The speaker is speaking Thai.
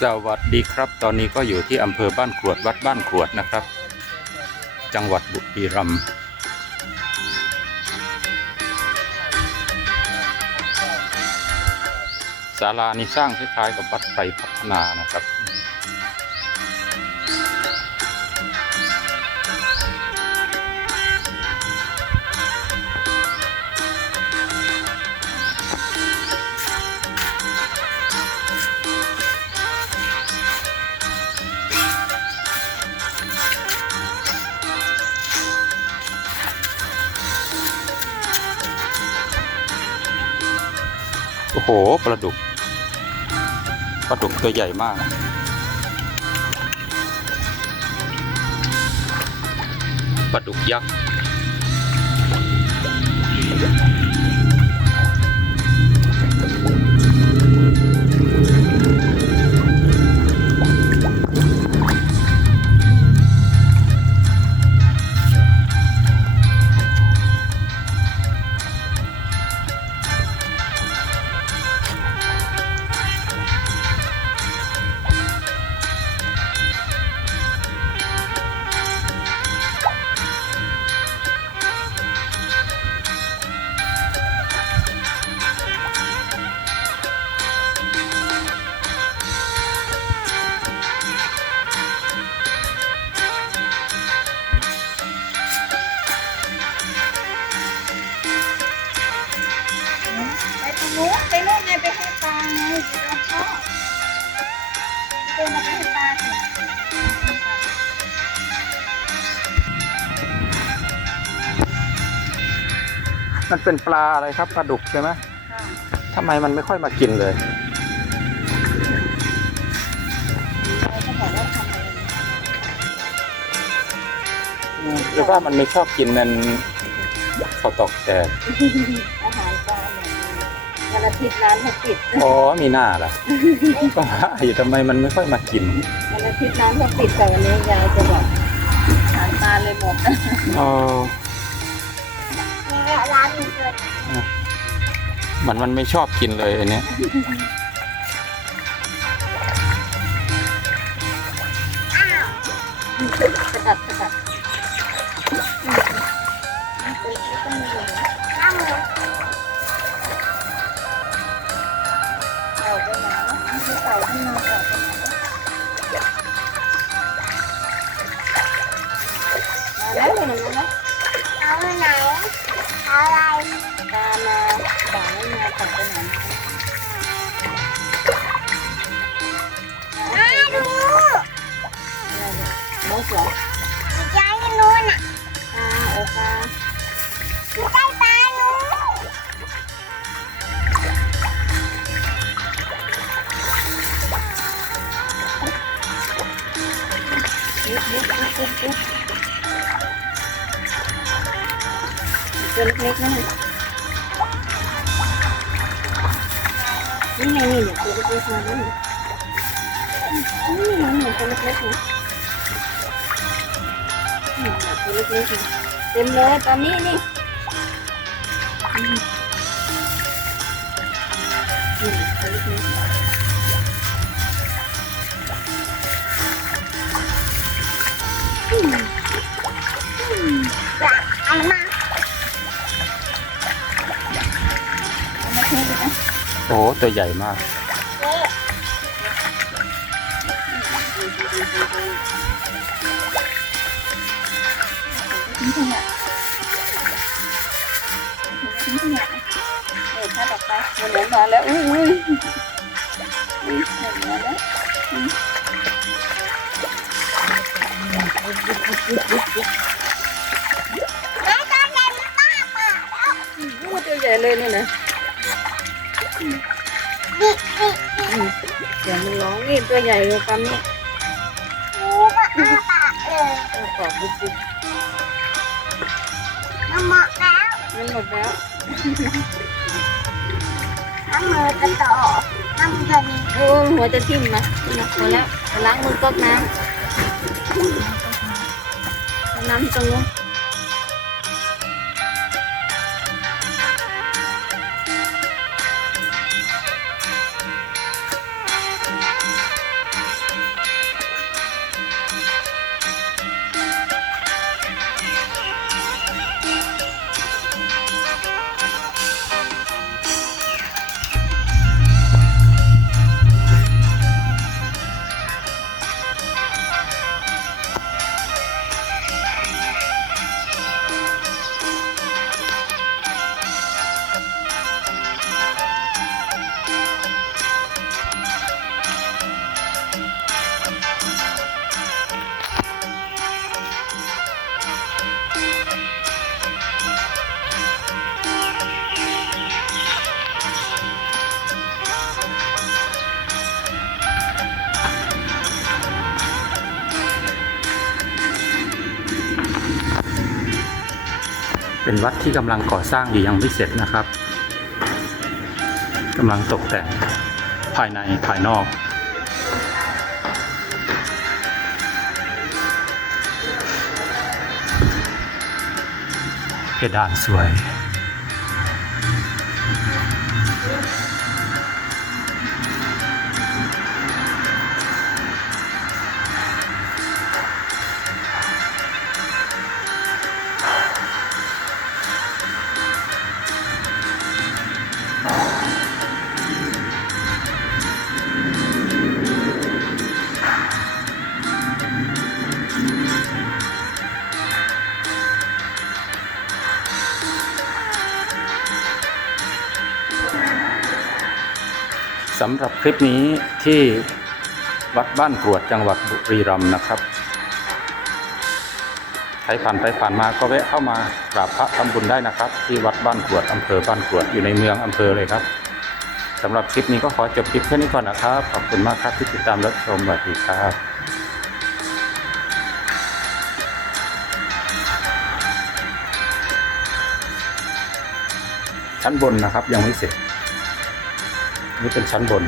สวัสดีครับ ตอนนี้ก็อยู่ที่อำเภอบ้านขวดวัดบ้านขวดนะครับ จังหวัดบุรีรัมย์ศาลานี้สร้างคล้ายๆกับวัดไพรพัฒนานะครับ โอ้โหปลาดุกปลาดุกตัวใหญ่มากปลาดุกยักษ์ เดินมาไปให้ปลาสิมันเป็นปลาอะไรครับปลาดุกใช่ไหมค่ะทำไมมันไม่ค่อยมากินเลยเราก็บอกว่าทำอะไรหรือว่ามันไม่ชอบกินนั่นข้าวตอกแตก วันอาทิตย์ร้านเขาปิดอ๋อมีหน้าล่ะว่าอยู่ทำไมมันไม่ค่อยมากินวันอาทิตย์ร้านเขาปิดแต่วันนี้ยายจะบอกอาหารปลาเลยหมดอ๋อร้านมันเกิดมันมันไม่ชอบกินเลยอันเนี้ยกระดับกระดับ มดเหรอย้ายนนู้นอะอ่าโอเคใกล้ปลานู้นยุบยุบยุบยุบยุบตัวเล็กๆนั่นนี่ไงนี่เนี่ยตัวเล็กๆมาแล้วนี่นี่มันเหมือนตัวเล็กๆนะ เล็กๆเต็มเลยตอนนี้นี่อืมนี่ตัวเล็กๆเอามาเอามาเทเลยนะโอ้ตัวใหญ่มาก ทิ้งขยะทิ้งขยะเออถ้าดอกไปเดี๋ยวมาแล้วอุ้ยอุ้ยอุ้ยเดี๋ยวมาแล้วอืมแม่ตอนเด็กมันป้าเปิดแล้วอู้ตัวใหญ่เลยนี่นะดิดิอืมเดี๋ยวมันร้องนี่ตัวใหญ่กว่าปั๊มนี่ดูก็อ้าปากเลยเออกรอบบุบบุบ มันหมดแล้วมันหมดแล้วน้ำมือจะต่อน้ำมือจะนี่โอ้หัวจะทิ่มนะนะพอแล้วไปล้างมือก๊อกน้ำน้ำตรง เป็นวัดที่กำลังก่อสร้างอยู่ยังไม่เสร็จนะครับกำลังตกแต่งภายในภายนอก เพดานสวย สำหรับคลิปนี้ที่วัดบ้านกรวดจังหวัดบุรีรัมย์นะครับใครผ่านไปผ่านมาก็แวะเข้ามากราบพระทำบุญได้นะครับ ที่วัดบ้านกรวดอำเภอบ้านกรวดอยู่ในเมืองอำเภอเลยครับสำหรับคลิปนี้ก็ขอจบคลิปแค่นี้ก่อนนะครับ ขอบคุณมากครับที่ติดตามรับชมสวัสดีครับชั้นบนนะครับยังไม่เสร็จ นี่เป็นชั้นบน